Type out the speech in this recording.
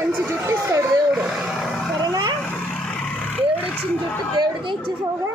మంచి జుట్టు ఇస్తాడు దేవుడు. సరేనా? దేవుడు ఇచ్చిన జుట్టు దేవుడికే ఇచ్చేసావుగా.